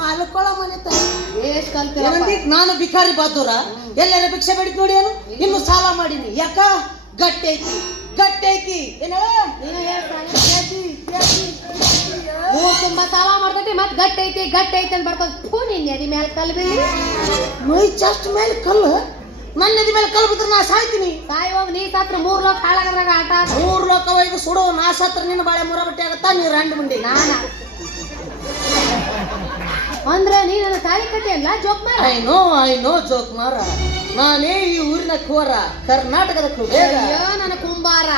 ಮಾಲಕೊಳ ಮನೆ ಎಷ್ಟು ಕಲ್ತಿರ ನಾನು ಬಿಕಾರಿ ಬಾದೂರ ಎಲ್ಲೆಲ್ಲ ಭಿಕ್ಷೆ ಬೇಡಿ ನೋಡಿ ಏನು? ಇನ್ನು ಸಾಲ ಮಾಡೀನಿ. ಯಾಕ? ಗಟ್ಟಿ ಐತಿ ಗಟ್ಟಿ ಐತಿ ಊರ್ ತುಂಬಾ ಸಾಲ ಮಾಡ್ತೈತಿ ಮತ್ ಗಟ್ಟಿ ಐತಿ ಗಟ್ಟಿ ಐತಿ ಅಂತ ಬರ್ತಾವ ಫೂ ನಿನ್ನೆ ಅದಿ ಮೇಲೆ ಕಲ್ ಬೀಳಿ ಮೈ ಚಸ್ಟ್ ಮೇಲೆ ಕಲ್ಲು. ನನ್ನ ನದಿ ಮೇಲೆ ಕಲ್ಲು ಬಿದ್ರೆ ನಾ ಸಾಯ್ತೀನಿ. ಸಾಯುವಾಗ ನೀ ಸಾತ್ರ ಮೂರ್ ಲೋಕ ಹಾಳಾಗದ್ರಾಗ ಆಟ. ಮೂರು ಲೋಕವಾಗಿ ಸುಡೋ ನಾ ಸಾತ್ರ ನಿನ್ನ ಬಾಳೆ ಮೂರ ಬಟ್ಟೆ ಆಗತ್ತಾ? ನೀವು ರಂಡ್ ಮುಂಡಿ ನಾನ. ಅಂದ್ರ ನೀ ನನ್ನ ತಾಳಿ ಕಟ್ಟೆ ಅಲ್ಲ ಜೋಕ್ ಮಾರ. I know I know joke ಮಾರ. ನಾನೇ ಈ ಊರಿನ ಕೋರ ಕರ್ನಾಟಕದ ಕುಬೇರ. ಅಯ್ಯೋ ನನ್ನ ಕುಂಬಾರ.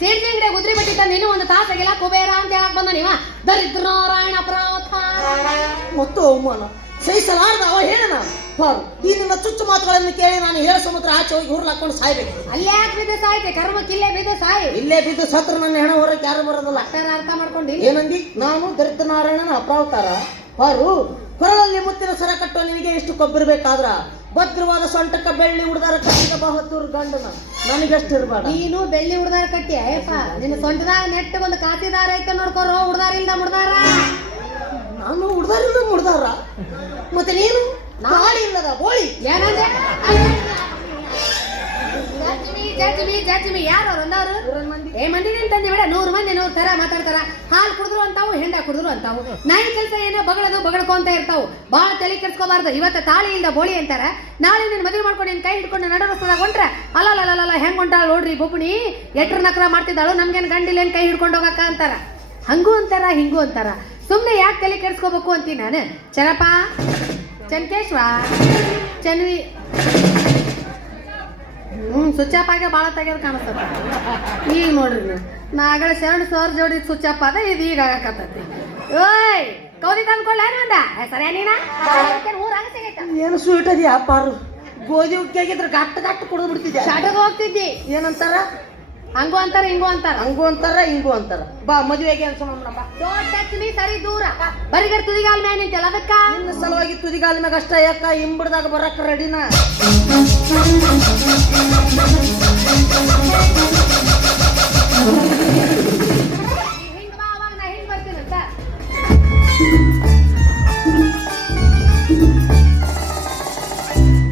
ಸೇಡ್ ಅಂಗಡಿ ಗುದ್ರಿ ಬಿಟ್ಟಿದ್ದ ನೀನು ಒಂದು ತಾಸಾಗಿಲ್ಲ ಕುಬೇರ ಅಂತ ಹೇಳಕ್ ಬಂದ ನೀವ? ದರಿದ್ರ ನಾರಾಯಣ ಪ್ರಾವಥ ಮತ್ತು ಅವಮಾನ. ಸಹಿಸಲಾರ್ದ ಅವ ಹೇಳನ ಬಾರು ಈ ನಿನ್ನ ಚುಚ್ಚು ಮಾತುಗಳನ್ನು ಕೇಳಿ ನಾನು ಹೇಳ ಸಮುದ್ರ ಆಚೆ ಹೋಗಿ ಹುರ್ಲಾಕೊಂಡು ಸಾಯ್ಬೇಕು. ಅಲ್ಲಿ ಯಾಕೆ ಬಿದ್ದು ಸಾಯ್ತೆ? ಕರ್ಮಕ್ಕೆ ಇಲ್ಲೇ ಬಿದ್ದು ಸಾಯಿ. ಇಲ್ಲೇ ಬಿದ್ದು ಸತ್ರ ನನ್ನ ಹೆಣ ಹೊರಕ್ಕೆ ಯಾರು ಬರೋದಲ್ಲ. ಅಷ್ಟರ ಅರ್ಥ ಮಾಡ್ಕೊಂಡು ಏನಂದಿ? ನಾನು ದರಿದ್ರ ನಾರಾಯಣನ ಅಪ್ರಾವತಾರ. ಬಾರು ಕೊರಳಲ್ಲಿ ಮುತ್ತಿನ ಸರ ಕಟ್ಟೋ ನಿನಗೆ ಎಷ್ಟು ಕೊಬ್ಬಿರ್ಬೇಕಾದ್ರ ಭದ್ರವಾದ ಸೊಂಟಕ್ಕ ಬೆಳ್ಳಿ ಉಡ್ದಾರ ಕಟ್ಟಿದ ಬಹದ್ದೂರ್ ಗಂಡನ. ನನಗೆಷ್ಟು ಇರಬೇಡ. ನೀನು ಬೆಳ್ಳಿ ಹುಡ್ದಾರ ಕಟ್ಟಿ ಅಯ್ಯಪ್ಪ. ನಿನ್ನ ಸೊಂಟದಾಗ ನೆಟ್ಟ ಒಂದು ಕಾಸಿದಾರ ಐತೆ ನೋಡ್ಕೊರೋ ಹುಡ್ದಾರಿಂದ ಮುಡ್ದಾರ? ನಾನು ಉಡ್ದಾರಿಲ್ಲ ಮುಡ್ದಾರ. ಮತ್ತೆ ನೀನು? ನಾಳೆ ಇಲ್ಲದ ಬೋಳಿ? ಏನಂದೆ? ಜಾತಿಮಿ ಜಜ್ಮಿ ಯಾರು ಅವ್ರು ಅಂದವ್ರು? ಏ ಮಂದಿ ತಂದಿ ಬೇಡ, ನೂರು ಮಂದಿ ನೂರು ತರ ಮಾತಾಡ್ತಾರ. ಹಾಲು ಕುಡಿದ್ರು ಅಂತಾವು, ಹೆಂಡ ಕುಡಿದ್ರು ಅಂತಾವು. ನಾಯಿ ಕೆಲಸ ಏನೋ? ಬಗಳದು ಬಗಳ್ಕೊಂತ ಇರ್ತಾವು. ಬಾಳ ತಲೆ ಕೆಡ್ಸ್ಕೋಬಾರ್ದು. ಇವತ್ತ ತಾಳಿ ಬೋಳಿ ಅಂತಾರ. ನಾಳೆ ನಿನ್ ಮದುವೆ ಮಾಡ್ಕೊಂಡು ನಿನ್ ಕೈ ಹಿಡ್ಕೊಂಡು ನಡ ರಸ್ತೆದಾಗ ಹೊಂಟ್ರ ಅಲ್ಲಲ್ಲ ಹೆಂಗ್ ನೋಡ್ರಿ ಬೊಬ್ಬಣಿ? ಎಟ್ರ ನಕ್ರ ಮಾಡ್ತಿದ್ದಾಳು, ನಮ್ಗೇನ್ ಗಂಡಿಲ್ಲ ಏನ್ ಕೈ ಹಿಡ್ಕೊಂಡು ಹೋಗಕ್ಕ ಅಂತಾರ. ಹಂಗೂ ಅಂತಾರ, ಹಿಂಗೂ ಅಂತಾರ. ಸುಮ್ನೆ ಯಾಕೆ ತಲೆ ಕೆಡ್ಸ್ಕೋಬೇಕು ಅಂತೀನಿ ನಾನು? ಚರಪ್ಪ, ಚನ್ಕೇಶ್ವ, ಚನ್ವಿ. ಹ್ಮ್ ಸ್ವಿಚ್ ಆಫ್ ಆಗಿ ಭಾಳ ತೆಗೆದು ಕಾಣಿಸ್ತದ. ಈಗ ನೋಡ್ರಿ ನೀವು. ನಾಗಳ ಶರಣ ಸರ್ ಜೋಡಿ ಸ್ವಿಚ್ ಆಫ್ ಅದ ಇದು ಈಗ ಆಗಕತ್ತೈತಿ. ಓಯ್ ಕೌದಿ ತಂದ್ಕೊಳ್ಳ ಏನ್ ಸರಿ ನೀನ? ಊರ್ ಹಂಗ ಸಿಗೈತ? ಏನು ಸ್ವೀಟ್ ಅದಿ ಅಪ್ಪಾರು ಗೋಧಿ ಉಕ್ಕಿಯಾಗಿದ್ರೆ ಗಟ್ಟ ಗಟ್ಟ ಕುಡಿದು ಬಿಡ್ತಿದ್ದೆ ಹೋಗ್ತಿದ್ದಿ. ಏನಂತಾರ? ಹಂಗು ಅಂತಾರ ಹಿಂಗೂ ಅಂತಾರ. ಹಂಗು ಅಂತಾರ ಹಿಂಗೂ ಅಂತಾರ. ಬಾ ಮದುವೆಗೆ ಅನ್ಸೋಣ ಬಾ ಸರಿ ದೂರ ಬರಿಗರ್ ತುದಿಗಾಲ್ ಮ್ಯಾನ್ ನಿಂತಲ್ಲ ಅದಕ್ಕ? ನಿನ್ನ ಸಲುವಾಗಿ ತುದಿಗಾಲ ಮ್ಯಾಗ ಅಷ್ಟ ಯಾಕ ಹಿಂಬಿಡ್ದಾಗ ಬರಕ್ ರೆಡಿನ?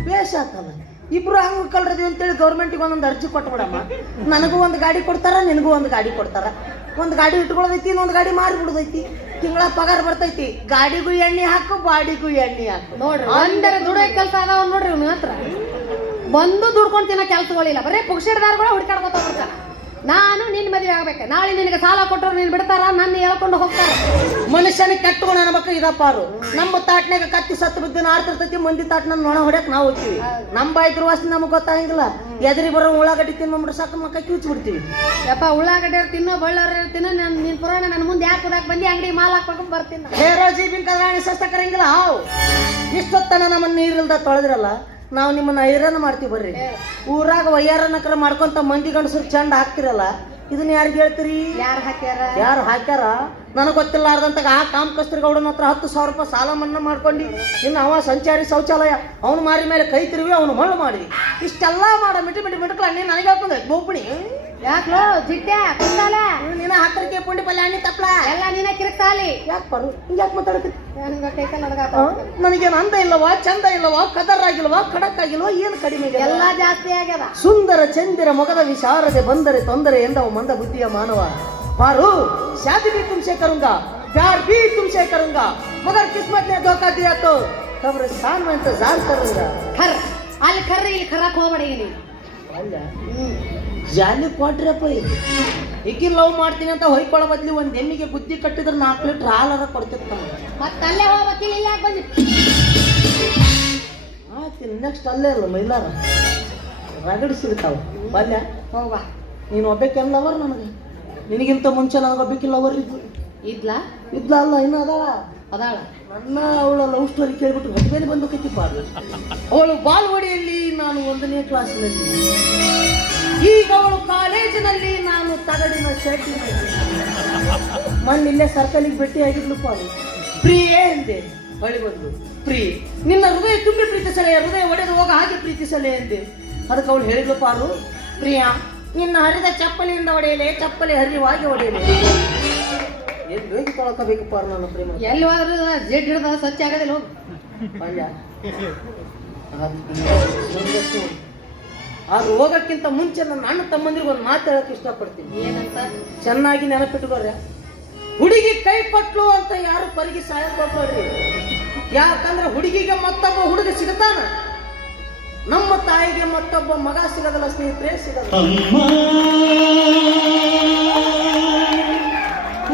ಬೇಷ್ ಇಬ್ರು ಹಂಗ ಕಲ್ರದಿ ಅಂತೇಳಿ ಗೌರ್ಮೆಂಟಿಗೆ ಒಂದೊಂದು ಅರ್ಜಿ ಕೊಟ್ಬಿಡಮ್ಮ. ನನಗೂ ಒಂದು ಗಾಡಿ ಕೊಡ್ತಾರ ನಿನಗೂ ಒಂದು ಗಾಡಿ ಕೊಡ್ತಾರ. ಒಂದು ಗಾಡಿ ಇಟ್ಕೊಳ್ಳೋದೈತಿ ಇನ್ನೊಂದು ಗಾಡಿ ಮಾರಿ ಬಿಡೋದೈತಿ ತಿಂಗಳ ಪಗಾರ ಬರ್ತೈತಿ. ಗಾಡಿಗೂ ಎಣ್ಣೆ ಹಾಕು, ಬಾಡಿಗೂ ಎಣ್ಣೆ ಹಾಕು. ನೋಡ್ರಿ ಅಂದ್ರೆ ದುಡೋ ಕೆಲಸ ಅದಾವ ನೋಡ್ರಿ ಇವ್ನ ಹತ್ರ. ಬಂದು ದುಡ್ಕೊಂಡು ತಿನ್ನೋ ಕೆಲಸಗಳಿಲ್ಲ. ಬರೇ ಪುಕ್ಷಡ್ದಾರ್ಗಳು ಹುಡ್ಕಾಡ್ಕೊತ ನಾನು ನಿನ್ ಮದುವೆ ಆಗ್ಬೇಕು. ನಾಳೆ ನಿನಗೆ ಸಾಲ ಕೊಟ್ಟರು ನೀನ್ ಬಿಡ್ತಾರ. ನನ್ನ ಹೇಳ್ಕೊಂಡು ಹೋಗ್ತಾರ. ಮನುಷ್ಯನಿಗೆ ಕಟ್ಟುಕೊಂಡು ಅನ್ಬೇಕು ಅವರು ನಮ್ಮ ತಾಟ್ನಾಗ ಕತ್ತಿ ಸತ್ತು ಬಿದ್ದು ಆಡ್ತಿರ್ತೈತಿ ಮಂದಿ ತಾಟ್ನ ನೊಣ ಹೊಡ್ಯಾಕ್ ನಾವು ಹೋಗ್ತೀವಿ. ನಮ್ಮ ಬಾಯ್ದ್ರ ವಾಸನೆ ನಮಗೆ ಗೊತ್ತಾಗಿಲ್ಲ ಎದ್ರಿ ಬರೋ ಉಳ್ಳಾಗಡ್ಡಿ ತಿನ್ಕೊಂಡ್ರೆ ಸಾಕು ಮಕ್ಕ ಕಿವಿಚ್ ಬಿಡ್ತೀವಿ ಯಪ್ಪ ಉಳ್ಳಾಗಡ್ಡೆ ತಿನ್ನೋ ಬಳ್ಳಾರ ತಿನ್ನೋ ನನ್ ನಿನ್ ಪುರಾಣ ನನ್ನ ಮುಂದೆ ಯಾಕೆ ಹೋದಾಕ್ ಬಂದಿ? ಅಂಗಡಿ ಮಾಲ್ ಹಾಕ್ಬೇಕು ಬರ್ತೀನಿ ಬೇರೆ ಹೇರೋ ಜೀಬಿನ ಕದ್ರಾಣಿ ಸಸ್ತ ಕರಂಗಿಲ್ಲ ಹಾವು. ಇಷ್ಟೊತ್ತನ ನಮ್ಮನ್ನ ನೀರಿಲ್ದ ತೊಳೆದ್ರಲ್ಲ ನಾವು ನಿಮ್ಮನ್ನ ಐರನ್ ಮಾಡ್ತೀವಿ ಬರ್ರಿ. ಊರಾಗ ವೈಯಾರನ್ನ ಕರ ಮಾಡ್ಕೊಂತ ಮಂದಿ ಗಂಡಸರು ಚಂದ ಹಾಕ್ತಿರಲ್ಲ ಇದನ್ನ ಯಾರು ಹೇಳ್ತೀರಿ? ಯಾರು ಹಾಕ್ಯಾರ? ಯಾರು ಹಾಕ್ಯಾರ? ನನಗೆ ಗೊತ್ತಿಲ್ಲಾರ್ದಂತಾಗ ಆ ಕಾಮ್ ಕಸ್ತೂರಿ ಗೌಡನ ಹತ್ರ ಹತ್ತು ಸಾವಿರ ರೂಪಾಯಿ ಸಾಲ ಮನ್ನಾ ಮಾಡ್ಕೊಂಡು ಇನ್ನು ಅವ ಸಂಚಾರಿ ಶೌಚಾಲಯ ಅವನು ಮಾರಿ ಮೇಲೆ ಕೈ ತಿರುವಿ ಅವನು ಮಣ್ಣು ಮಾಡಿ. ಇಷ್ಟೆಲ್ಲ ಮಾಡ ಮಿಟಿ ಮಿಟಿ ಮಿಟ್ಕಳ ನೀನು ನನಗೆ ಹಾಕೊಂಡೆ ಬೋಪಣಿ ಯಾಕ್ಲೋ ಜಿಟ್ಟ್ಯಾ ಕುಂದಾಲ ನೀನ ಹಾಕರಿಕೆ ಪುಂಡಿ ಪಲ್ಯ ಹಣ್ಣಿ ತಪ್ಪಲ ಎಲ್ಲ ನೀನ ಕಿರಕ್ಸಾಲಿ ಯಾಕೆ ಬರು ಹಿಂಗೆ ಯಾಕೆ ಮಾತಾಡಕತ್ತಿ ನನಗ ಕೈಕಲ್ ನಡ್ಗಾತ ನನಗೇನು ಅಂದ ಇಲ್ಲವಾ ಚಂದ ಇಲ್ಲವಾ ಕದರ್ ಆಗಿಲ್ವಾ ಖಡಕ್ ಆಗಿಲ್ವಾ ಏನು ಕಡಿಮೆ ಇಲ್ಲ ಎಲ್ಲಾ ಜಾಸ್ತಿ ಆಗ್ಯದ ಸುಂದರ ಚಂದಿರ ಮೊಗದ ವಿಶಾರದೆ ಬಂದರೆ ತೊಂದರೆ ಎಂದವ ಮಂದ ಬುದ್ಧಿಯ ಮಾನವ ಪಾರು शादी भी तुमसे करूंगा प्यार भी तुमसे करूंगा मगर किस्मत ने धोखा दिया तो कब्रिस्तान में इंतजार करूंगा ಖರ್ ಅಲ್ಲಿ ಕರ್ರಿ ಇಲ್ಲಿ ಕರ್ರಕ್ ಹೋಗ್ಬೇಡ ಜಾಲಿ ಕೊಟ್ರಪ್ಪ ಈಕಿ ಲವ್ ಮಾಡ್ತೀನಿ ಅಂತ ಹೊಯ್ಕೊಳ್ಳೋ ಬದ್ಲಿ ಒಂದ್ ಹೆಣ್ಣಿಗೆ ಬುದ್ಧಿ ಕಟ್ಟಿದ್ರೆ ನಾಲ್ಕು ಲೀಟರ್ ಹಾಲರ ಕೊಡ್ತಿರ್ತ ಮತ್ತ ಅಲ್ಲೇ ಹೋಗ್ಬೇಕಿಲ್ಲ ಇಲ್ಲಿ ಯಾಕೆ ಬಂದಿ? ಆಯ್ತು ನೆಕ್ಸ್ಟ್ ಅಲ್ಲೇ ಅಲ್ಲ ಮೈಲಾರ. ರಗಡಿ ಸಿಗ್ತಾವ. ಬಲ್ಯ ಹೋಗ್ಬಾ ನೀನು ಒಬ್ಬಕ್ಕೆ ಲವರ್ ನನಗೆ? ನಿನಗಿಂತ ಮುಂಚೆ ನನಗೆ ಒಬ್ಬಕ್ಕೆ ಲವರ್ ಇದ್ದು ಇದ್ಲ? ಇದ್ಲ ಅಲ್ಲ ಇನ್ನು ಅದಾಳ. ಅದಾಳ? ನನ್ನ ಅವಳ ಲವ್ ಸ್ಟೋರಿ ಕೇಳ್ಬಿಟ್ಟು ಹೊಟ್ಟೆ ಬಂದು ಕತ್ತಿಪ್ಪ ಅವಳು ಬಾಲ್ವಾಡಿಯಲ್ಲಿ ನಾನು ಒಂದನೇ ಕ್ಲಾಸಿನಲ್ಲಿ ಈಗ ಅವಳು ಕಾಲೇಜಿನಲ್ಲಿ ನಾನು ತಗಡಿನ ಶರ್ಟ್ ಮೊನ್ನೆ ಇಲ್ಲೇ ಸರ್ಕಲಿಗೆ ಭೇಟಿ ಆಗಿದ್ಲು ಅವಳು ಪ್ರಿಯೇ ಎಂದೆ ಹೊಳಿ ಬಂದು. ಪ್ರಿಯೆ ನಿನ್ನ ಹೃದಯ ತುಂಬಿ ಪ್ರೀತಿಸಲೇ ಹೃದಯ ಒಡೆದು ಹೋಗ ಹಾಗೆ ಪ್ರೀತಿಸಲೇ ಎಂದೆ ಅದಕ್ಕೆ ಅವಳು ಹೇಳಿದ್ಲು ಪಾರು ಪ್ರಿಯಾ ನಿನ್ನ ಹರಿದ ಚಪ್ಪಲಿಯಿಂದ ಒಡೆಯಲೇ ಚಪ್ಪಲಿ ಹರಿವಾಗಿ ಒಡೆಯಲೇ. ಎಲ್ಲಿ ಹೋಗಿ ತೊಳ್ಕೋಬೇಕಪ್ಪ ನನ್ನ ಪ್ರೇಮ? ಎಲ್ಲಿ ಹೋದ್ರು ಜೆಡ್ ಹಿಡ್ದ ಸ್ವಚ್ಛ ಆಗೋದಿಲ್ಲ ಹೋಗು. ಅಲ್ಲ ಅದು ಹೋಗಕ್ಕಿಂತ ಮುಂಚೆ ನನ್ನ ಅಣ್ಣ ತಮ್ಮಂದಿರಿಗೆ ಒಂದು ಮಾತು ಹೇಳಕ್ ಇಷ್ಟಪಡ್ತೀನಿ. ಏನಂತ? ಚೆನ್ನಾಗಿ ನೆನಪಿಟ್ಕೊಳ್ರಿ ಹುಡುಗಿ ಕೈ ಕೊಟ್ಲು ಅಂತ ಯಾರು ಪರಿಗಿ ಸಹಾಯ ಕೊಡ್ಬೇಡ್ರಿ ಯಾಕಂದ್ರೆ ಹುಡುಗಿಗೆ ಮತ್ತೊಬ್ಬ ಹುಡುಗ ಸಿಗತಾನ? ನಮ್ಮ ತಾಯಿಗೆ ಮತ್ತೊಬ್ಬ ಮಗ ಸಿಗದಲ್ಲ ಸ್ನೇಹಿತರೆ ಸಿಗಲ್ಲ. ಅಮ್ಮ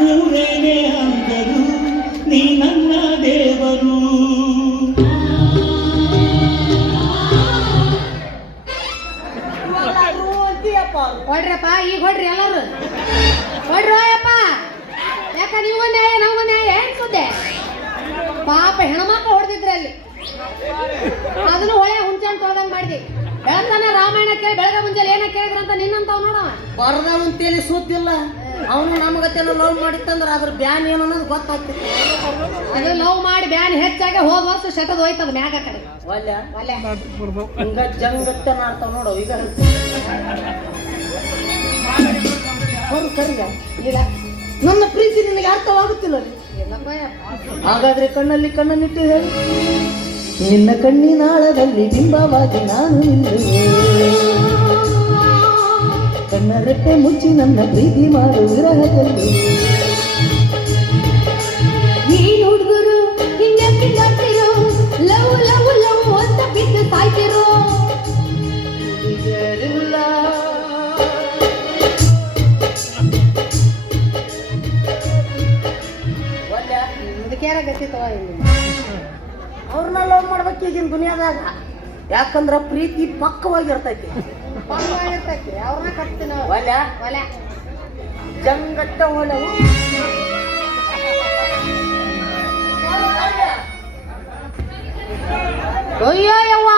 ಊರೇನೆ ಅಂದರು ನೀ ನನ್ನ ಪಾಪ ಹೆಣ್ಮಕ್ಳು ಹೊಡೆದಿದ್ರೆ ಅಲ್ಲಿ. ಅದನ್ನು ಹೊಳೆ ಹುಂಚನ್ ತೋದಂಗ್ ಮಾಡಿದಿ. ಬೆಳತನ ರಾಮಾಯಣ ಕೇಳಿ ಬೆಳಗ್ಗೆ ಮುಂಜಾನೆ ಏನ ಕೇಳಿದ್ರ ಅಂತ ನಿನ್ನಂತಾವ್ ನೋಡವ ಬರದವಂತೇಳಿ ಸುದ್ದಿಲ್ಲ ಅವನು ನಮಗತ್ತೇನು ಲವ್ ಮಾಡಿತ್ತಂದ್ರ ಅದ್ರ ಬ್ಯಾನ್ ಏನು ಅನ್ನೋದು ಗೊತ್ತಾಗ್ತದೆ ಅದು ಲವ್ ಮಾಡಿ ಬ್ಯಾನ್ ಹೆಚ್ಚಾಗಿ ಹೋದ ವರ್ಷ ಶಟದ್ ಹೋಯ್ತದ ಮ್ಯಾಗ ಕಡೆ. ಒಳ್ಳೆ ಹಿಂಗ ಜಂಗತ್ತ ಮಾಡ್ತಾವ ನೋಡು ಈಗ. ಕರಿಗ. ಇಲ್ಲ ನನ್ನ ಪ್ರೀತಿ ನಿನಗೆ ಅರ್ಥವಾಗುತ್ತಿಲ್ಲ ರೀ. ಹಾಗಾದ್ರೆ ಕಣ್ಣಲ್ಲಿ ಕಣ್ಣನ್ನಿಟ್ಟು ಹೇಳಿ. ನಿನ್ನ ಕಣ್ಣಿನಾಳದಲ್ಲಿ ಬಿಂಬವಾಗಿ ನಾನು ನಿಲ್ಲುವೆ ಕಣ್ಣ ರೆಟ್ಟೆ ಮುಚ್ಚಿ ನನ್ನ ಪ್ರೀತಿ ಮಾಡು ವಿರಹದಲ್ಲಿ. ಇದಕ್ಕೆ ಯಾರ ಗತಿ ತವ ಅವ್ರನ್ನ ಲವ್ ಮಾಡ್ಬೇಕು ಈಗಿನ ದುನಿಯಾದಾಗ. ಯಾಕಂದ್ರ ಪ್ರೀತಿ ಪಕ್ಕವಾಗಿರ್ತೈತಿ ಇರ್ತೈತಿ ಅವ್ರನ್ನ ಕಟ್ತೀನಿ ಒಲೆ? ಒಲೆ. ಜಂಗಟ್ಟ ಒಲವು ಅಯ್ಯೋ ಯವ್ವ.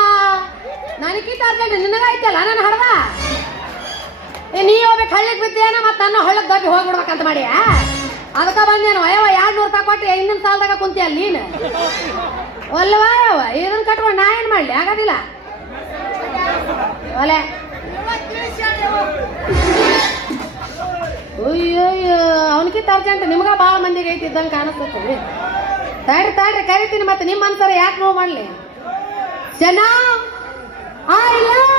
ನನಗಿಂತ ಅರ್ಜೆಂಟ್ ನಿನಗಾಯ್ತಲ್ಲ ನನ್ನ ಹಡ್ದ ನೀ ಹೋಗ್ಬೇಕು ಹಳ್ಳಿಗೆ ಬಿದ್ದೇನ ಮತ್ತೆ ನನ್ನ ಹಳ್ಳಕ್ಕೆ ದಬ್ಬಿ ಹೋಗ್ಬಿಡ್ಬೇಕಂತ ಮಾಡಿ ಅದಕ್ಕೆ ಬಂದೇನು ಅಯ್ಯವ ಎರಡು ನೂರು ರೂಪಾಯಿ ಕೊಟ್ಟು ಹಿಂದಿನ ಸಾಲದಾಗ ಕುಂತಿಯಲ್ಲ ನೀನು? ಒಲ್ಲವಾ ಇದನ್ನ ಕಟ್ಕೊಂಡು ನಾ ಏನು ಮಾಡಲಿ? ಆಗದಿಲ್ಲ. ಒಲೆ. ಅಯ್ಯೋ ಅವನಕಿಂತ ಅರ್ಜೆಂಟ್ ನಿಮ್ಗ ಭಾಳ ಮಂದಿಗೆ ಐತಿ ಇದ್ದಂಗೆ ಕಾಣಿಸ್ತೈತಿ ತಾಡ್ರಿ ತಾಡ್ರಿ, ಕರಿತೀನಿ ಮತ್ತೆ ನಿಮ್ಮ ಅನ್ಸರ ಯಾಕೆ ನೋವು ಮಾಡಲಿ? ಜನ ಐ ಲವ್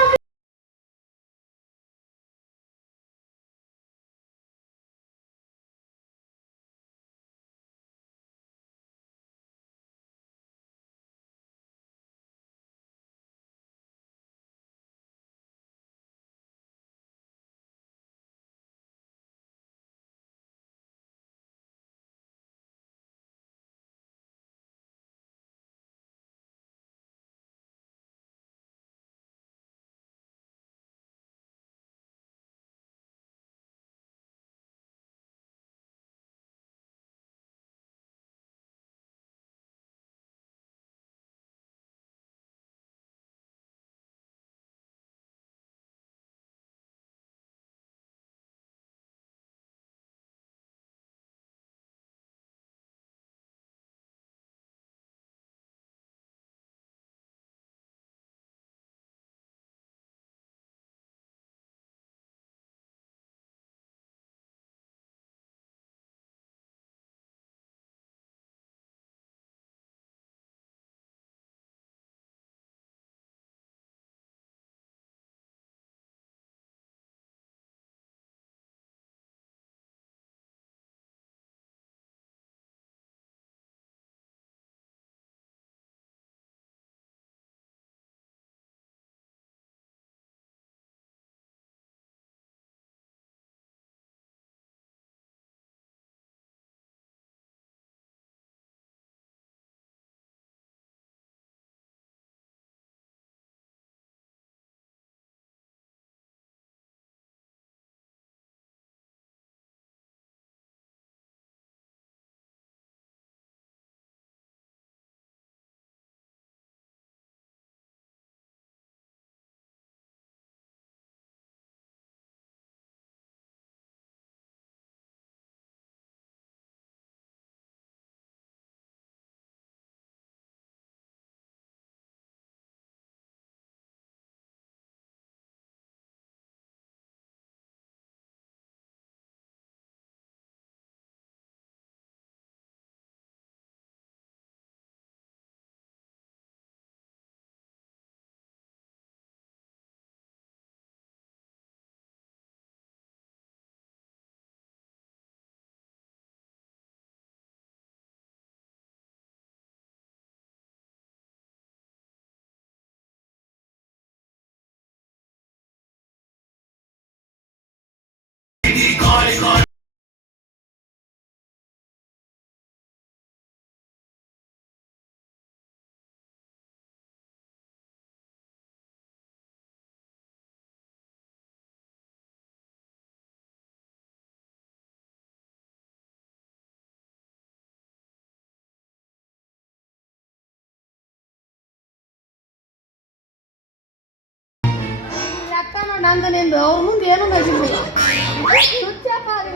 ನಂದು ನಿಂದು ಅವ್ರ ಮುಂದೆ ಏನು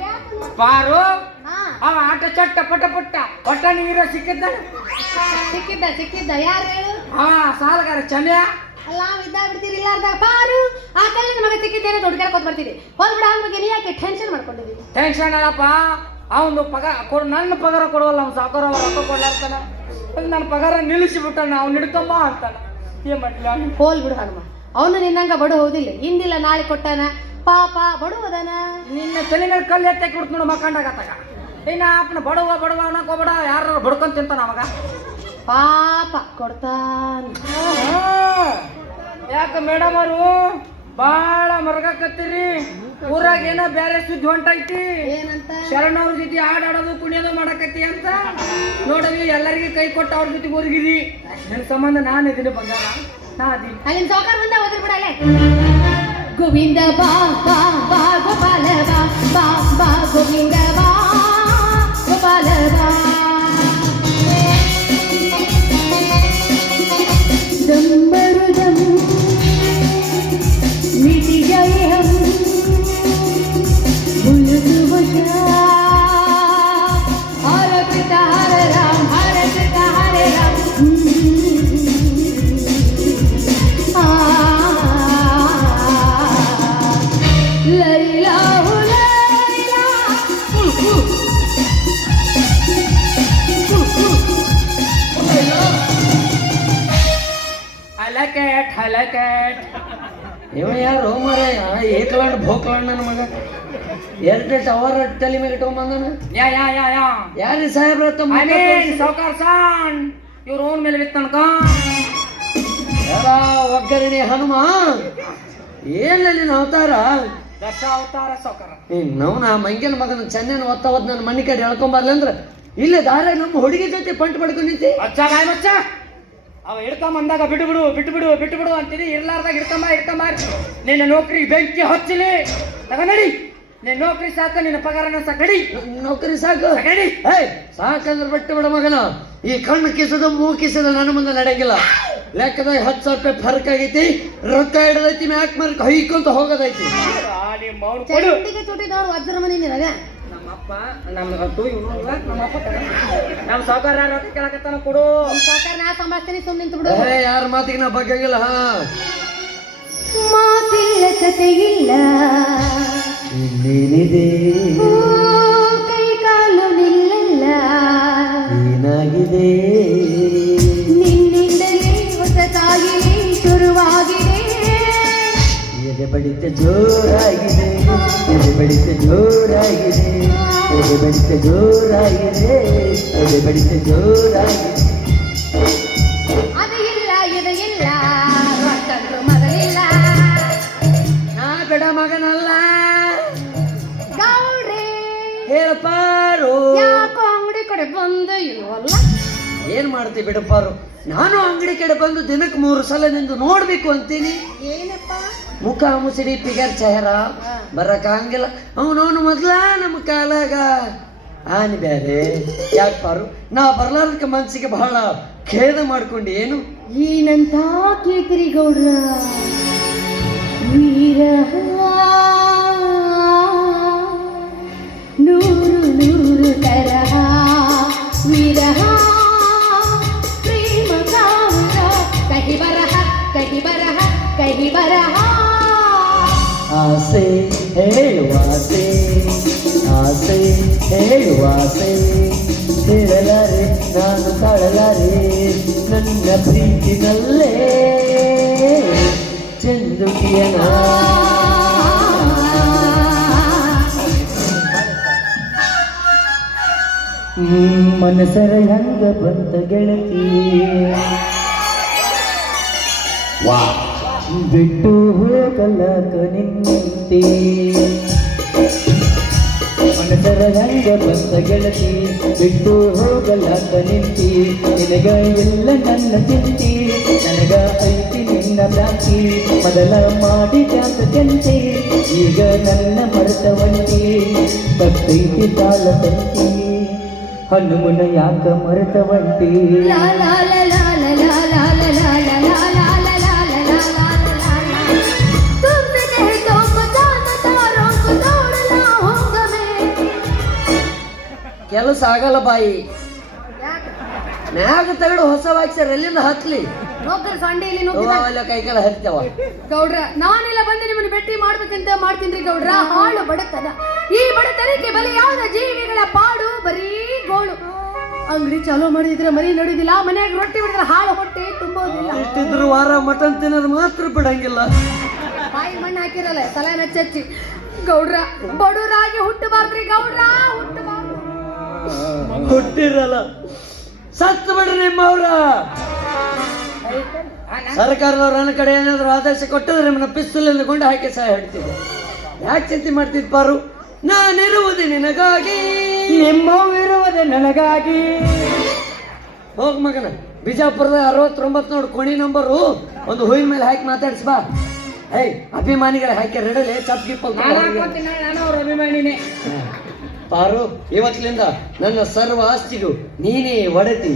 ಯಾಕೆ ಪಾರು ಹಾ. ಅವ ಆಟ ಚಟ್ಟ ಪಟ ಪುಟ್ಟ. ಪಟ್ಟ ನೀರ ಸಿಕ್ಕಿದ್ದ ಸಿಕ್ಕಿದ್ದ ಸಿಕ್ಕಿದ್ದ. ಯಾರು ಹೇಳು? ಹಾ ಸಾಲಗಾರ ಚಮ್ಯ ಅಲ್ಲ ಇದ್ದ ಬಿಡ್ತೀರಿ ಇಲ್ಲ ಅಂತ ಪಾರು ಆ ಕಡೆ ಮಗ ಸಿಕ್ಕಿದ್ದೇನೆ ದೊಡ್ಡ ಕೇಳ್ಕೊತ ಬರ್ತೀರಿ. ಹೋಗ್ಬಿಡ ಅವ್ನ ಬಗ್ಗೆ ನೀ ಯಾಕೆ ಟೆನ್ಷನ್ ಮಾಡ್ಕೊಂಡಿದ್ದೀವಿ ಟೆನ್ಷನ್ ಅಲ್ಲಪ್ಪ. ಅವನು ಪಗಾರ ಕೊಡು ನನ್ನ ಪಗಾರ ಕೊಡುವಲ್ಲ ಅವ್ನು ಸಾವುಕಾರ ಅವ ರೊಕ್ಕ ಕೊಡ್ಲಾರ್ತಾನ. ನನ್ನ ಪಗಾರ ನಿಲ್ಲಿಸಿಬಿಟ್ಟಾನ ಅವ್ನು ಹಿಡ್ಕೊಂಬ ಅಂತಾನ. ಏನ್ ಮಾಡ್ಲಿ ಅವ್ನು? ಹೋಲ್ ಬಿಡು ಹನುಮ. ಅವನು ನಿನ್ನಂಗ ಬಡು ಹೋದಿಲ್ಲ ಇಂದಿಲ್ಲ ನಾಳೆ ಕೊಟ್ಟಾನ. ಪಾಪ ಬಡು ಹೋದನ ನಿನ್ನ ತಲೆಗಳ ಕಲ್ಲು ಎತ್ತಾಕಿ ಬಿಡ್ತು ನೋಡು ಮಕ್ಕಂಡಾಗತ್ತಾಗ ಇನ್ನ ಅಪ್ಪನ ಬಡವ ಬಡವ ಅನ್ನಕೋಬೇಡ ಯಾರು ಬಡ್ಕೊಂಡ್ ತಿಂತಾನ ಅವಾಗ? ಪಾಪ ಕೊಡ್ತಾನ. ಯಾಕ ಮೇಡಮ್ ಅವರು? ಬಾಳ ಮರಗಕತ್ತೀರಿ. ಊರಾಗ ಏನೋ ಬೇರೆ ಸುದ್ದಿ ಹೊಂಟೈತಿ. ಏನಂತ? ಶರಣವ್ರ ಜೊತೆ ಆಡಾಡೋದು ಕುಣಿಯೋದು ಮಾಡಕತ್ತಿ ಅಂತ. ನೋಡವಿ ಎಲ್ಲರಿಗೂ ಕೈ ಕೊಟ್ಟು ಅವ್ರ ಜೊತೆ ಹೋಗಿದಿ ನನ್ನ ಸಂಬಂಧ ನಾನು ಇದೀನಿ ಬಂಗಾರ. ನಾ ಸಾಕಾರ ಬಂದ ಹೋದ್ರೆ ಬಿಡಲೆ ಗೋವಿಂದ ಬಾ ಬಾ ಬಾ. ಏಕಲಂಡ್ ಭೋಕಲಣ್ಣನ ಮಗ. ಎರಡು ಟವರ್ ತಲೆ ಮೇಲೆ ಇಟ್ಕೊಂಬಂದನ ಯಾ ಯಾ ಯಾ ಯಾ. ಯಾರಿ ಸಾಹೇಬ್ರ ಸಾವ್ಕಾರ್ ಸಾನ್ ಇವ್ರ ಓನ್ ಮೇಲೆ ಬಿತ್ತ ಒಗ್ಗರಣಿ ಹನುಮ? ಏನಲ್ಲಿ ಅವತಾರ? ದಶ ಅವತಾರ ಸಾವ್ಕಾರ ನವನ ಮಂಗ್ಯನ ಮಗನ ಚೆನ್ನೈನ ಒತ್ತ ಹೋದ್ ನನ್ನ ಮನೆ ಕಡೆ ಹೇಳ್ಕೊಂಬರ್ಲಿ ಇಲ್ಲ ಇಲ್ಲೇ ದಾರ ನಮ್ಮ ಹುಡುಗಿ ಜೊತೆ ಪಂಟ್ ಪಡ್ಕೊಂಡಿದ್ದೆ ನಿಂತಿ. ಅಚ್ಚ ಅವ ಇಡ್ತಾ ಬಂದಾಗ ಬಿಟ್ಟು ಬಿಡು ಬಿಟ್ಟು ಬಿಡು ಬಿಟ್ಟು ಬಿಡು ಅಂತೀನಿ. ಇರ್ಲಾರ್ದಾಗ ಹಿಡ್ಕೊಂಬ ಹಿಡ್ಕೊಂಬ ನಿನ್ನ ನೌಕರಿ ಬೆಂಕಿ ಹಚ್ಚಲಿ. ತಗೊಂಡಿ ನೌಕರಿ ಸಾಕ ನಿನ್ನ ಪಗಾರನ ಸಾಕಡಿ. ನೌಕರಿ ಸಾಕು? ಸಕಡಿ. ಏಯ್ ಸಾಕಂದ್ರೆ ಬಿಟ್ಟು ಬಿಡ ಮಗನ. ಈ ಕಣ್ಣು ಕಿಸದ ಮೂ ಕಿಸದ ನನ್ನ ಮುಂದೆ ನಡೆಯಂಗಿಲ್ಲ. ಲೆಕ್ಕದಾಗ ಹತ್ತು ಸಾವಿರ ರೂಪಾಯಿ ಫರ್ಕ್ ಆಗೈತಿ ರೊಕ್ಕ ಹಿಡದೈತಿ ಮ್ಯಾಕ್ ಮಾರ್ಕ್ ಹೈಕೊಂತ ಹೋಗೋದೈತಿ. ನಿಮ್ಮ ಚುಟಿ ನೋಡು ವಜ್ರ ಮನೆ ನಿನಗ ನಮ್ಮಪ್ಪ ನಮ್ಮ ಟೂ ಇವನು ಅಲ್ಲ, ನಮ್ಮಪ್ಪ ನಮ್ಮ ಸಾವುಕಾರ ರೊಕ್ಕ ಕೇಳಕತ್ತಾನ ಕೊಡು. ಸಾಕಾರ ನಾ ಸಂಭಾಷಣೆ ಸುಮ್ಮನೆ ನಿಂತು ಬಿಡು ಏ ಯಾರ ಮಾತಿಗೆ ನಾ ಬಗ್ಗಂಗಿಲ್ಲ ಹಾ. ಮಾತಿಲ್ಲ ಕಥೆಯಿಲ್ಲ ಇನ್ನೇನಿದೆ ಓ, ಕೈ ಕಾಲು ನಿಲ್ಲಲ್ಲ ಏನಾಗಿದೆ ನಿನ್ನಿಂದಲೇ ಹೊಸತಾಗಿ ಶುರುವಾಗಿದೆ ಎದೆ ಬಡಿತ ಜೋರಾಗಿದೆ ಎದೆ ಬಡಿತ ಜೋರಾಗಿದೆ ಎದೆ ಬಡಿತ ಜೋರಾಗಿದೆ ಎದೆ ಬಡಿತ ಜೋರಾಗಿದೆ ಮಗನಲ್ಲ. ಗೌಡ್ರಿ. ಹೇಳಪಾರು ಯಾಕೋ ಅಂಗಡಿ ಕಡೆ ಬಂದು ಇಲ್ವಲ್ಲ? ಏನ್ ಮಾಡ್ತಿ ಬಿಡಪ್ಪಾರು? ನಾನು ಅಂಗಡಿ ಕಡೆ ಬಂದು ದಿನಕ್ಕೆ ಮೂರು ಸಲ ನಿಂದು ನೋಡ್ಬೇಕು ಅಂತೀನಿ. ಏನಪ್ಪ? ಮುಖ ಮುಸಿಡಿ ಪಿಗರ್ ಚೆಹರ. ಬರಕ್ ಆಗಂಗಿಲ್ಲ. ಅವನವನು ಮೊದ್ಲ ನಮ್ಮ ಕಾಲಾಗ. ಆನಿ ಬೇರೆ ಯಾಕೆ ಪಾರು ನಾ ಬರ್ಲಾರ್ದಕ್ಕೆ ಮನ್ಸಿಗೆ ಬಹಳ ಖೇದ ಮಾಡ್ಕೊಂಡು ಏನು? ಏನಂತ ಕೇತರಿ ಗೌಡ್ರ? ವೀರ ನೂರು ನೂರು ತರಹ ವಿರಹ. ಪ್ರೇಮ ಕಾವ್ಯ ಕಹಿ ಬರಹ ಕಹಿ ಬರಹ ಕಹಿ ಬರಹ. ಆಸೆ ಹೇಳುವಾಸೆ ಆಸೆ ಹೇಳುವಾಸೆ ಹೇಳಲಾರೆ ನಾನು ತಾಳಲಾರೆ ನನ್ನ ಪ್ರೀತಿನಲ್ಲೇ. ಚಂದುಕಿಯನ ಮನಸರ ಹೆಂಗ ಬಂತ ಗೆಳತಿ. ಬಿಟ್ಟು ಹೋಗಲಕ ನಿನ್ನಂತೆ ಮನಸರ ಹಂಗ ಬಂತ ಗೆಳತಿ ಬಿಟ್ಟು ಹೋಗಲಾತ ನಿಂತಿ. ನಿನಗ ಎಲ್ಲ ನನ್ನ ಚಿಂತಿ ನನಗ ಐತಿ ನಿನ್ನ ಭ್ರಾಂತಿ ಮೊದಲ ಮಾಡಿದ್ಯಾಂತ ಚಿಂತೆ ಈಗ ನನ್ನ ಮರೆತವಂತಿ ತಪ್ಪೈತಿ ತಾಳ ತಂತಿ ಹನುಮನ ಯಾಕ ಮರೆತವಂತಿ ಕೆಲಸ ಆಗಲ್ಲ ಬಾಯಿ ಮ್ಯಾಗ ತಗೊಂಡು ಹೊಸ ವಾಕ್ಸರ್ ಎಲ್ಲಿಂದ ಹತ್ಲಿ ನೋಕರ್ ಸಂಡೆಯಲ್ಲಿ ಅವ್ವ ನುಗ್ಗಿದ ಅಲ್ಲ ಕೈ ಕಾಲ ಹರಿತಾವ. ಗೌಡ್ರ ನಾನೆಲ್ಲ ಬಂದು ನಿಮ್ಮನ್ನು ಭೇಟಿ ಮಾಡ್ಬೇಕಂತ ಮಾಡ್ತೀನಿ ಗೌಡ್ರ. ಹಾಳು ಬಡತನ. ಈ ಬಡತನಕ್ಕೆ ಬಲಿಯಾದ ಜೀವಿಗಳ ಪಾಡು? ಬರೀ ಗೋಳು. ಅಂಗಡಿ ಚಾಲೋ ಮಾಡಿದ್ರೆ ಮರಿ ನಡುದಿಲ್ಲ. ಮನೆಯಾಗ ರೊಟ್ಟಿ ಬಿಡಿದ್ರೆ ಹಾಳು ಹೊಟ್ಟೆ ತುಂಬೋದಿಲ್ಲ. ಇಷ್ಟಿದ್ರು ವಾರ ಮಟನ್ ತಿನ್ನೋದು ಮಾತ್ರ ಬಿಡಂಗಿಲ್ಲ. ಬಾಯಿ ಮಣ್ಣು ಹಾಕಿರಲ್ಲ ತಲೆ ನಚ್ಚಿ ಗೌಡ್ರ ಬಡವರಾಗಿ ಹುಟ್ಟಬಾರ್ದ್ರಿ ಗೌಡ್ರ ಹುಟ್ಟಬಾರ್ದು. ಹುಟ್ಟಿರಲ್ಲ. ಸತ್ತು ಬಿಡ್ರಿ ನಿಮ್ಮವ್ರ. ಸರ್ಕಾರದವ್ರು ನನ್ನ ಕಡೆ ಏನಾದ್ರು ಆದೇಶ ಕೊಟ್ಟಿದ್ರೆ ನಿಮ್ಮನ್ನ ಪಿಸ್ತೂಲಿಂದ ಕೊಂಡು ಹಾಕಿ ಸಹ ಹೇಳ್ತಿದ್ದೆ. ಯಾಕೆ ಚಿಂತೆ ಮಾಡ್ತಿದ್ ಪಾರು? ನಾನಿರುವುದು ನಿನಗಾಗಿ. ನಿಮ್ಮವಿರುವುದೇ ನನಗಾಗಿ. ಹೋಗ್ ಮಗನ ಬಿಜಾಪುರದ ಅರವತ್ತೊಂಬತ್ತು ನೋಡು ಕೊಣಿ ನಂಬರು. ಒಂದು ಹೂವಿನ ಮೇಲೆ ಹಾಕಿ ಮಾತಾಡ್ಸ್ ಬಾ. ಏಯ್ ಅಭಿಮಾನಿಗಳ ಹಾಕಿ ರೆಡಲೆ ಚಪ್ ಗಿಪ್ಪ ನಾನು ಅವ್ರ ಅಭಿಮಾನಿನೇ. ಪಾರು ಇವತ್ತಿನಿಂದ ನನ್ನ ಸರ್ವ ಆಸ್ತಿಗೂ ನೀನೇ ಒಡತಿ.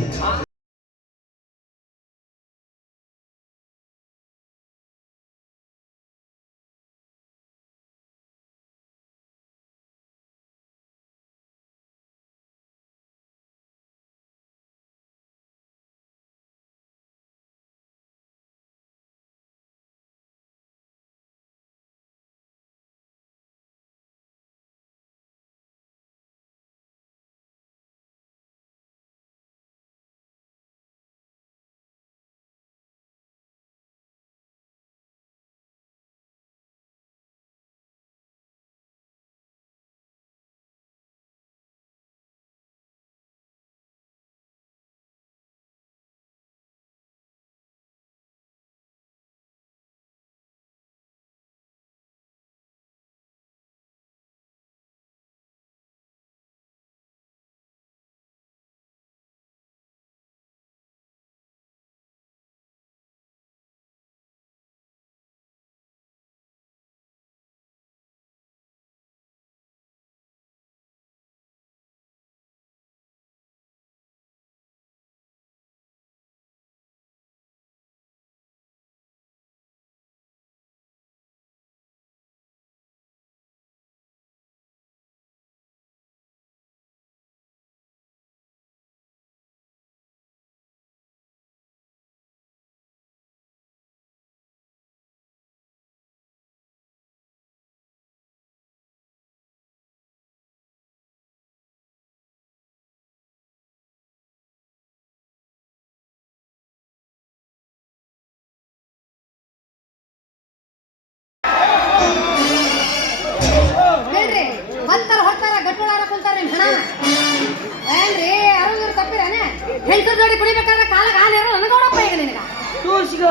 ಜೋಡಿ ಕುಡಿಬೇಕಾದ್ರೆ ಕಾಲಾಗ ಹಾಲು ಇರೋ ನನಗೋಡಪ್ಪ ಈಗ ನಿನಗ. ತೋರ್ಸಿಗ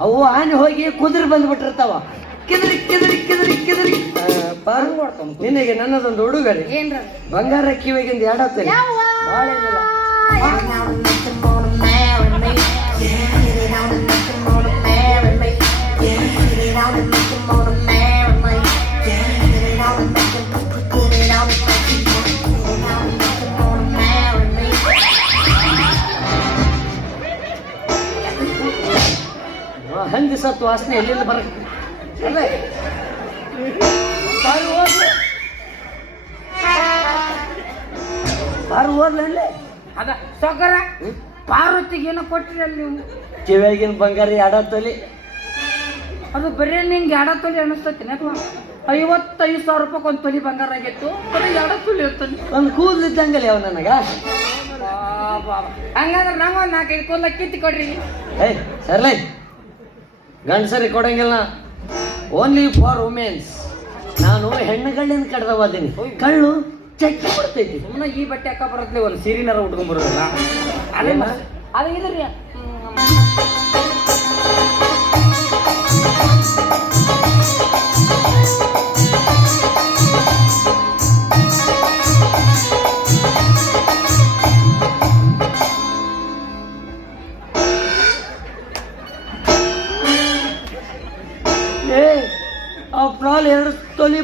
ಅವು ಆನೆ ಹೋಗಿ ಕುದುರೆ ಬಂದ್ಬಿಟ್ಟಿರ್ತಾವ. ಕೆದರಿ ಕೆದರಿ ಕೆದರಿ ಕೆದರಿ. ನಿನಗೆ ನನ್ನದೊಂದು ಹುಡುಗರಿ ಏನ್ರ? ಬಂಗಾರ ಕಿವಿಗಿಂದ ಎರಡ ಯವ್ವ? ಭಾಳ ಏನಿಲ್ಲ ವಾಸನೆ ಎಲ್ಲಿಂದ ಬರ ಅಲ್ಲೇ ಅಲ್ಲೇ ಅದ ಸೊಗರ. ಪಾರ್ವತಿಗೇನು ಕೊಟ್ಟಿರಿ ಅಲ್ಲಿ ನೀವು. ಕಿವಿಯಾಗಿನ ಬಂಗಾರ ಎಡತ್ತಲಿ ಅದು ಬರೀ ನಿಂಗೆ ಎಡ ತೊಲಿ ಅನಿಸ್ತೈತಿ ಅಥವಾ? ಐವತ್ತೈದು ಸಾವಿರ ರೂಪಾಯಿ ಒಂದು ತೊಲಿ ಬಂಗಾರ ಆಗಿತ್ತು. ಬರೀ ಎಡ ತೊಲಿ ಇರ್ತಾನೆ ಒಂದು ಕೂದಲಿದ್ದಂಗಲ್ಲ ಯಾವ ನನಗ. ಹಂಗಾದ್ರೆ ನಾವು ಒಂದು ನಾಲ್ಕೈದು ಕೂದಲ ಕಿತ್ತಿ ಕೊಡ್ರಿ. ಏಯ್ ಸರ್ಲೈ. ಗಂಡಸರಿಗೆ ಕೊಡಂಗಿಲ್ಲ ಓನ್ಲಿ ಫಾರ್ ವುಮೆನ್ಸ್ ನಾನು ಹೆಣ್ಣುಗಳಿಂದ ಕಡ್ದವಾದೀನಿ ಕಳ್ಳು ಚಕ್ಕಿ ಕೊಡ್ತೈತಿ ಸುಮ್ಮನೆ ಈ ಬಟ್ಟೆ ಅಕ್ಕ ಬರತ್ತೆ ಒಂದು ಸೀರಿನಾರ ಉಟ್ಕೊಂಡ್ ಬರೋದಿಲ್ಲ? ಅದೇ. ಅದು ಇದ್ರಿ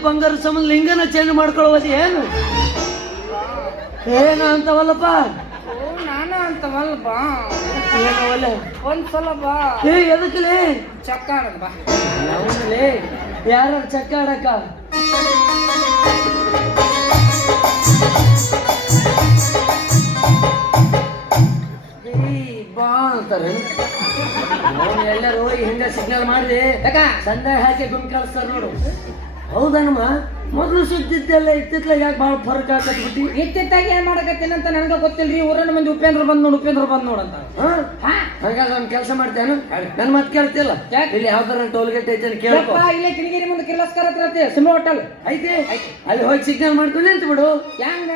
ಬಂಗಾರ ಸಂಬಂಧ ಲಿಂಗನ ಚೇಂಜ್ ಮಾಡ್ಕೊಳ್ಳೋದು ಏನು? ಏನು ಅಂತವಲ್ಲಪ್ಪ? ನಾನು ಅಂತವಲ್ಲ ಬಾ. ಏನವಲ್ಲ ಒಂದ್ಸಲ ಬಾ. ಏ ಎದಕ್ಕಲೇ ಚಕ್ಕ ಆಡೋದು ಬಾ. ಯಾವಲೇ ಯಾರು ಚಕ್ಕ ಆಡಕ ಏಯ್, ಬಾ ಅಂತಾರೆ. ಎಲ್ಲರೂ ಹಿಂದೆ ಹಿಂಗ ಸಿಗ್ನಲ್ ಮಾಡಿದೆ ಸಂದೇಹ ಸಂದೆ ಹಾಕಿ ಗುಂಡ್ ಕಳಿಸ್ತಾರ ನೋಡು. ಹೌದನಮ್ಮ ಮೊದಲು ಸಿಗ್ತಿದ್ದೆಲ್ಲ ಇತ್ತಿತ್ತಲಾಗ ಯಾಕೆ ಭಾಳ ಫರ್ಕ್ ಹಾಕತ್ಬಿಟ್ಟಿ ಇತ್ತಿತ್ತಾಗಿ ಏನ್ ಮಾಡಕತ್ತೀನಂತ ನನಗೆ ಗೊತ್ತಿಲ್ರಿ ಊರನ್ನ ಮಂದಿ ಉಪೇಂದ್ರ ಬಂದ್ ನೋಡು ಉಪೇಂದ್ರ ಬಂದ್ ನೋಡು ಅಂತ. ಹಾ? ಹಾ? ಹಂಗಾದ್ರೆ ಒಂದು ಕೆಲಸ ಮಾಡ್ತೇನು? ನನ್ನ ಮತ್ತೆ ಕೇಳ್ತಿಲ್ಲ? ಇಲ್ಲಿ ಯಾವ್ದಾರ ಟೋಲ್ ಗೇಟ್ ಐತೆ ಅಂತ ಕೇಳ್ಕೊ. ಯಪ್ಪ, ಇಲ್ಲೇ ಕಿಣಗಿರಿ ಮುಂದೆ ಕಿರ್ಲಸ್ಕರ ಹತ್ರ ಐತಿ ಸಿಮ್ ಹೋಟೆಲ್ ಐತೆ? ಅಲ್ಲಿ ಹೋಗಿ ಸಿಗ್ನಲ್ ಮಾಡ್ಕೊಂಡು ನಿಂತು ಬಿಡು. ಹೆಂಗ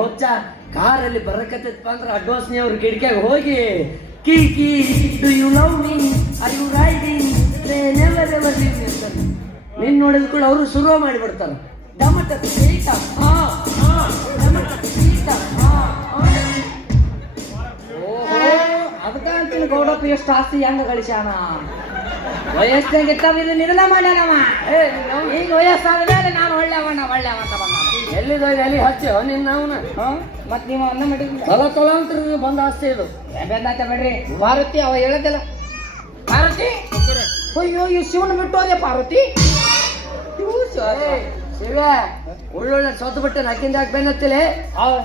ಹೊಚ್ಚ ಕಾರಲ್ಲಿ ಬರಕತ್ತಿತ್ತಪ್ಪ ಅಂದ್ರೆ ಅಡ್ವಾನ್ಸ್ ಅವ್ರ ಕಿಟಕಿಯಾಗ ಹೋಗಿ ಕಿ ಕಿ ಡು ಯು ಲವ್ ಮೀ ನೋಡಿದ ಕೂಡ ಅವರು ಶುರು ಮಾಡಿಬಿಡ್ತಾರೆ. ಅದಕ್ಕ ಗೌಡಪ್ಪ ಎಷ್ಟು ಆಸ್ತಿ ಹೆಂಗ ಗಳಿಸ್ಯಾನ? ವಯಸ್ಸಾಗ ಇರ್ತಾವ ಇದು ನಿರ್ಣಯ ಮಾಡ್ಯಾನವ. ಈಗ ವಯಸ್ಸಾದ ಮೇಲೆ ನಾನು ಒಳ್ಳೆಯವಣ್ಣ ಒಳ್ಳೆವ ಅಂತ ಬಂದ ಎಲ್ಲಿದ ಎಲ್ಲಿ ಹಚ್ಚೋ ನಿನ್ನ ಅವನ? ಮತ್ತೆ ನೀವು ಅನ್ನ ಮಾಡಿದ್ರಿ. ತಲ ಅಂತ ಬಂದ ಆಸ್ತಿ ಇದು. ಬೆಂದಾತ ಬಿಡ್ರಿ. ಮಾರುತಿ ಅವ ಹೇಳದಿಲ್ಲ. ಭಾರತಿ ಅಯ್ಯೋ ಈ ಶಿವನ ಬಿಟ್ಟು ಹೋದೆ ಪಾರ್ವತಿ. ಶಿವ ಒಳ್ಳೊಳ್ಳೆ ಸೋತು ಬಿಟ್ಟು ಅಕ್ಕಿಂದ ಯಾಕೆ ಬೆನ್ನತ್ತಿಲೆ ಅವ-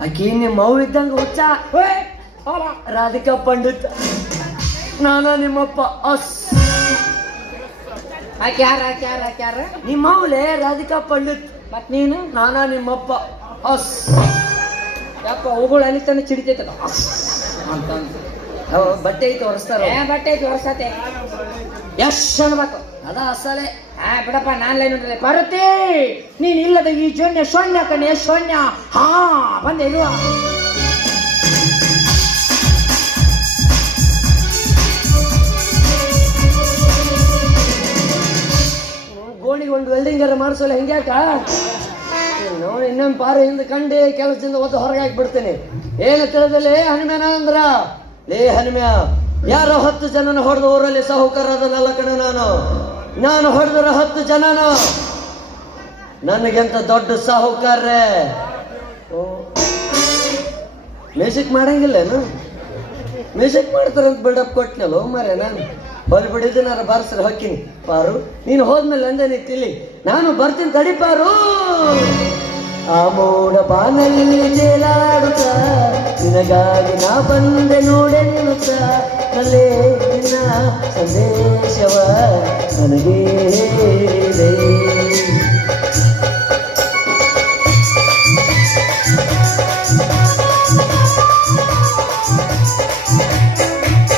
ಅಕ್ಕಿ ನಿಮ್ಮ ಅವು ಇದ್ದಂಗ ಹುಚ್ಚ. ರಾಧಿಕಾ ಪಂಡಿತ್ ನಾನ ನಿಮ್ಮಪ್ಪ ಅಸ್. ಹಾಕ್ಯಾರ ಯಾರ ಆಕೆ ಯಾರ ನಿಮ್ಮ ಅವಳೆ ರಾಧಿಕಾ ಪಂಡಿತ್ ಮತ್ ನೀನು? ನಾನ ನಿಮ್ಮಪ್ಪ ಅಸ್. ಯಾಕ ಅವುಗಳು ಅಲ್ಲಿ ತಾನೆ ಚಿಡಿತೈತಲ್ಲ? ಅಂತ ಬಟ್ಟೆ ಐತೆ ಒರೆಸ್ತಾರ ಬಟ್ಟೆ ಐತೆ ಹೊರಸತೆ ಎಷ್ಟು ಅನ್ಬೇಕು ಅದ ಅಸಲೆ ಆ, ಬಿಡಪ್ಪ, ನಾನು ಲೈನ್ ಉಂಟಲ್ಲ. ಪಾರ್ವತಿ, ನೀನು ಇಲ್ಲದ ಈ ಶೂನ್ಯ ಶೂನ್ಯ ಕಣೆ ಶೂನ್ಯ. ಹಾ, ಬಂದೆ ಇಲ್ವಾ ಗೋಣಿಗೆ ಒಂದು ವೆಲ್ಡಿಂಗ್ ಎಲ್ಲ ಮಾಡಿಸೋಲ್ಲ ಹೆಂಗ್ಯಾಕ ನೋಡಿ, ಇನ್ನೊಂದು ಪಾರು ಹಿಂದೆ ಕಂಡು ಕೆಲಸದಿಂದ ಒದ್ದು ಹೊರಗೆ ಹಾಕ್ಬಿಡ್ತೇನೆ ಏನು ತಿಳಿದಲ್ಲಿ ಹನುಮ್ಯಾನ ಅಂದ್ರ ಲೇ ಹನುಮ್ಯ ಯಾರೋ ಹತ್ತು ಜನನ ಹೊಡೆದು ಊರಲ್ಲಿ ಸಾಹುಕಾರ ಅದನ್ನಲ್ಲ ಕಣ ನಾನು. ನಾನು ಹೊಡೆದ್ರೆ ಹತ್ತು ಜನನು. ನನಗೆಂತ ದೊಡ್ಡ ಸಾಹುಕಾರ್ರೆ. ಮ್ಯೂಸಿಕ್ ಮಾಡಂಗಿಲ್ಲೇನು ಮ್ಯೂಸಿಕ್ ಮಾಡ್ತಾರಂತ ಬಿಲ್ಡಪ್ ಕೊಟ್ನಲ್ಲ ಮರೆ ನಾನು. ಹೊರಬಿಡಿದ್ದು ನಾನು ಬರ್ಸ್ರೆ, ಹೊಕ್ಕಿನಿ. ಪಾರು, ನೀನು ಹೋದ್ಮೇಲೆ ಅಂದೆ ನಿಂತಿಲ್ಲಿ ನಾನು ಬರ್ತೀನಿ ತಡಿಪಾರು ಆ ಮೋಡ ಬಾನಲ್ಲಿ ಜೇಲಾಡುತ್ತ. ನಿನಗಾಗಿ ನಾ ಬಂದೆ ನೋಡೆ ಕಲೆ ಸಂದೇಶವ ನನಗೆ